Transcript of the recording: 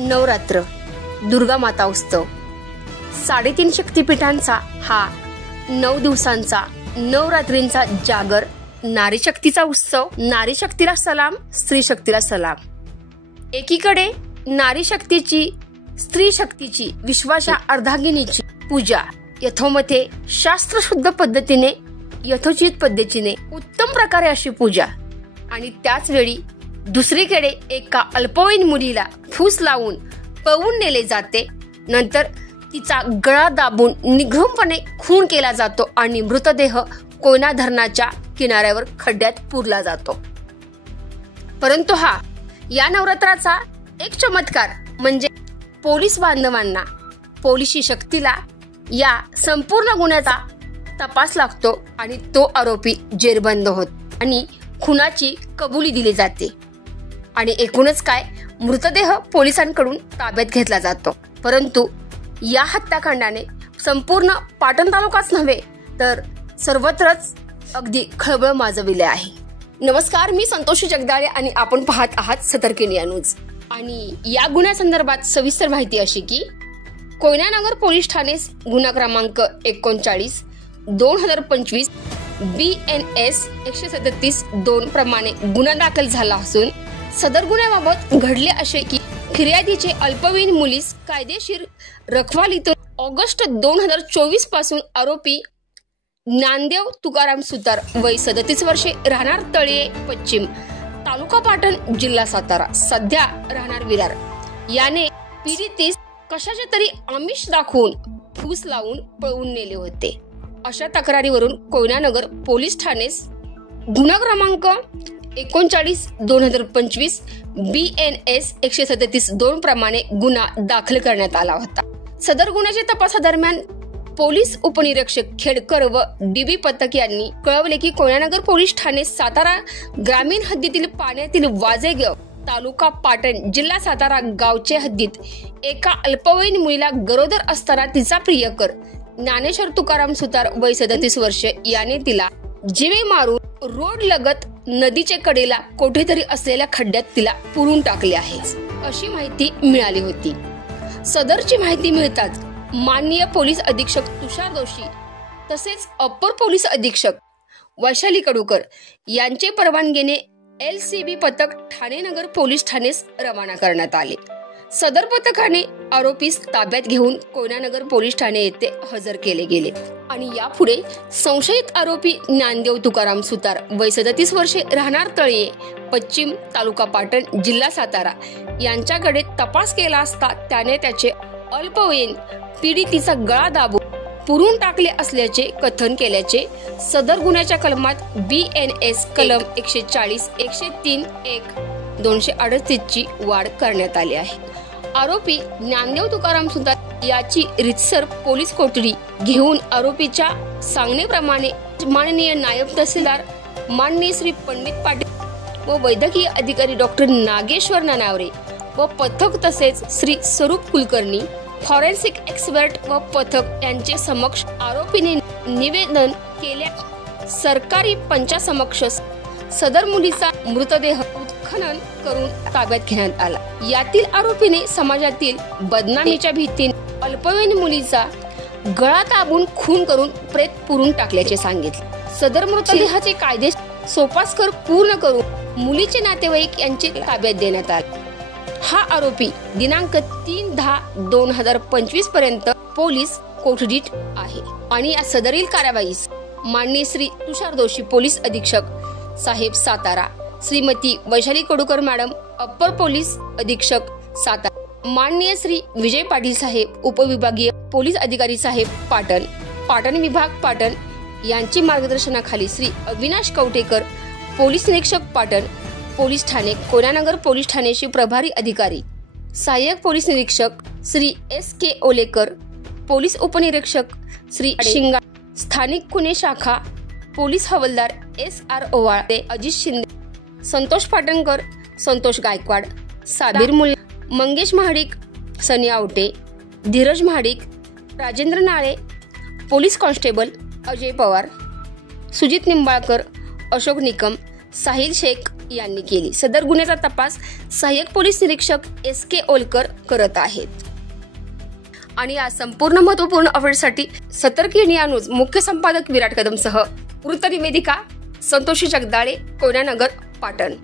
नवरात्र, दुर्गा माता उत्सव, 3.5 शक्तिपीठांचा हा 9 दिवसांचा नवरात्रींचा जागर, नारी शक्तीचा उत्सव. नारी शक्तीला सलाम, स्त्री शक्तीला सलाम. एकीकडे नारी शक्तीची, स्त्री शक्तीची, विश्वाच्या अर्धांगिनीची पूजा यथोमते शास्त्रशुद्ध पद्धतीने, यथोचित पद्धतीने, उत्तम प्रकारे अशी पूजा, आणि त्याच वेळी दुसरीकडे एका अल्पवयीन मुलीला फूस लावून पळवून नेले जाते. नंतर तिचा गळा दाबून निर्घृणपणे खून केला जातो आणि मृतदेह कोयना धरणाच्या किनाऱ्यावर खड्ड्यात पुरला जातो. परंतु या नवरात्राचा एक चमत्कार म्हणजे पोलीस बांधवांना, पोलिसी शक्तीला या संपूर्ण गुन्ह्याचा तपास लागतो आणि तो आरोपी जेरबंद होत आणि खुनाची कबुली दिली जाते. आणि एकूणच काय, मृतदेह पोलिसांकडून ताब्यात घेतला जातो. परंतु या हत्याकांडाने संपूर्ण पाटण तालुकाच नव्हे तर सर्वत्रच अगदी खळबळ माजविले आहे. नमस्कार, मी संतोषी जगदाळे आणि आपण पाहत आहात सतर्क इंडिया न्यूज. आणि या गुन्ह्यासंदर्भात सविस्तर माहिती अशी की कोयनानगर पोलीस ठाणे गुन्हा क्रमांक 39/2025 BNS 137-2 प्रमाणे गुन्हा दाखल झाला असून सदर गुन्ह्याबाबत घडले असे की फिर्यादीचे अल्पवयीन मुलीस कायदेशीर रखवालीतून ऑगस्ट 2024 पासून आरोपी ज्ञानदेव तुकाराम सुतार वय 37 वर्षे, राहणार तळये पश्चिम, तालुका पाटण, जिल्हा सातारा, सध्या राहणार विरार, याने पीडितेस कशाचे तरी आमिष दाखवून फूस लावून पळवून नेले होते. अशा तक्रारीवरून कोयनानगर पोलीस ठाणेस गुन्हा क्रमांक 39/2025 BNS 137-2 प्रमाणे गुन्हा दाखल करण्यात आला होता. सदर गुन्ह्याच्या तपासादरम्यान पोलीस उपनिरीक्षक खेडकर व DB पथक यांनी कळवले की कोयनानगर पोलीस ठाणे सातारा ग्रामीण हद्दीतील पाण्यातील वाजेगाव, तालुका पाटण, जिल्हा सातारा गावचे हद्दीत एका अल्पवयीन मुलीला गरोदर असताना तिचा प्रियकर ज्ञानेश्वर तुकाराम सुतार वय 37 वर्षे याने तिला जीवे मारून रोड लगत नदीच्या कडेला कोठेतरी असलेल्या खड्ड्यात तिला पुरून टाकले आहे, अशी माहिती मिळाली होती. सदरची माहिती मिळताच माननीय पोलीस अधीक्षक तुषार दोशी तसेच अप्पर पोलीस अधीक्षक वैशाली कडूकर यांचे परवानगीने LCB पथक ठाणे नगर पोलीस ठाणेस रवाना करण्यात आले. सदर पथकाने आरोपीस ताब्यात घेऊन कोयनानगर पोलीस ठाणे येथे हजर केले गेले आणि यापुढे संशयित आरोपी ज्ञानदेव तुकाराम सुतार वय 37 वर्षे, राहणार तळये पश्चिम, तालुका पाटण, जिल्हा सातारा यांच्याकडे तपास केला असता त्याने त्याचे अल्पवयीन पीडितीचा गळा दाबून पुरून टाकले असल्याचे कथन केल्याचे सदर गुन्ह्याच्या कलमात BNS कलम 140, 103, 1, 238 ची वाढ करण्यात आली आहे. आरोपी ज्ञानदेव तुकाराम सुतार याची रितसर पोलीस कोठडी घेऊन आरोपीच्या सांगण्याप्रमाणे माननीय नायब तहसीलदार माननीय श्री पंडित पाटील व वैद्यकीय अधिकारी डॉक्टर नागेश्वर ननावरे व पथक तसेच श्री स्वरूप कुलकर्णी फॉरेन्सिक एक्सपर्ट व पथक यांचे समक्ष आरोपीने निवेदन केल्या सरकारी पंचासमक्ष सदर मुलीचा मृतदेह उत्खनन करून ताब्यात घेण्यात आला. यातील आरोपीने समाजातील बदनामीच्या भीतीने अल्पवयीन मुलीचा गळा दाबून खून करून प्रेत पुरून टाकल्याचे सांगितले. सदर मृतदेहाचे कायदे सोपास्कर पूर्ण करून मुलीचे नातेवाईक यांचे ताब्यात देण्यात आले. हा आरोपी दिनांक 3/10/2025 पर्यंत पोलीस कोठडीत आहे आणि या सदरील कारवाईस माननीय श्री तुषार दोशी पोलीस अधीक्षक साहेब Satara, Shrimati Vaishali Kadukar madam upper police अधीक्षक सातारा, माननीय श्री विजय पाटील साहेब उपविभागीय पोलीस अधिकारी साहेब पाटण विभाग पाटण यांच्या मार्गदर्शनाखाली श्री अविनाश कवटेकर पोलीस निरीक्षक पाटण पोलीस ठाणे, कोयनानगर पोलीस ठाणेचे प्रभारी अधिकारी सहाय्यक पोलीस निरीक्षक श्री SK ओलेकर, पोलीस उपनिरीक्षक श्री शिंगा, स्थानिक गुन्हे शाखा पोलीस हवालदार SR ओवाळे, अजित शिंदे, संतोष पाटणकर, संतोष गायकवाड, साबीर मुले, मंगेश महाडिक, सनी आवटे, धीरज महाडिक, राजेंद्र नाळे, पोलीस कॉन्स्टेबल अजय पवार, सुजित निंबाळकर, अशोक निकम, साहिल शेख, यांनी केली। सदर गुन्ह्याचा तपास सहाय्यक पोलीस निरीक्षक SK ओलकर करत आहेत। आणि या संपूर्ण महत्त्वपूर्ण अपडेटसाठी सतर्क इंडिया न्यूज मुख्य संपादक विराट कदमसह वृत्त निवेदिका संतोषी जगदाळे, कोयनानगर, पाटण।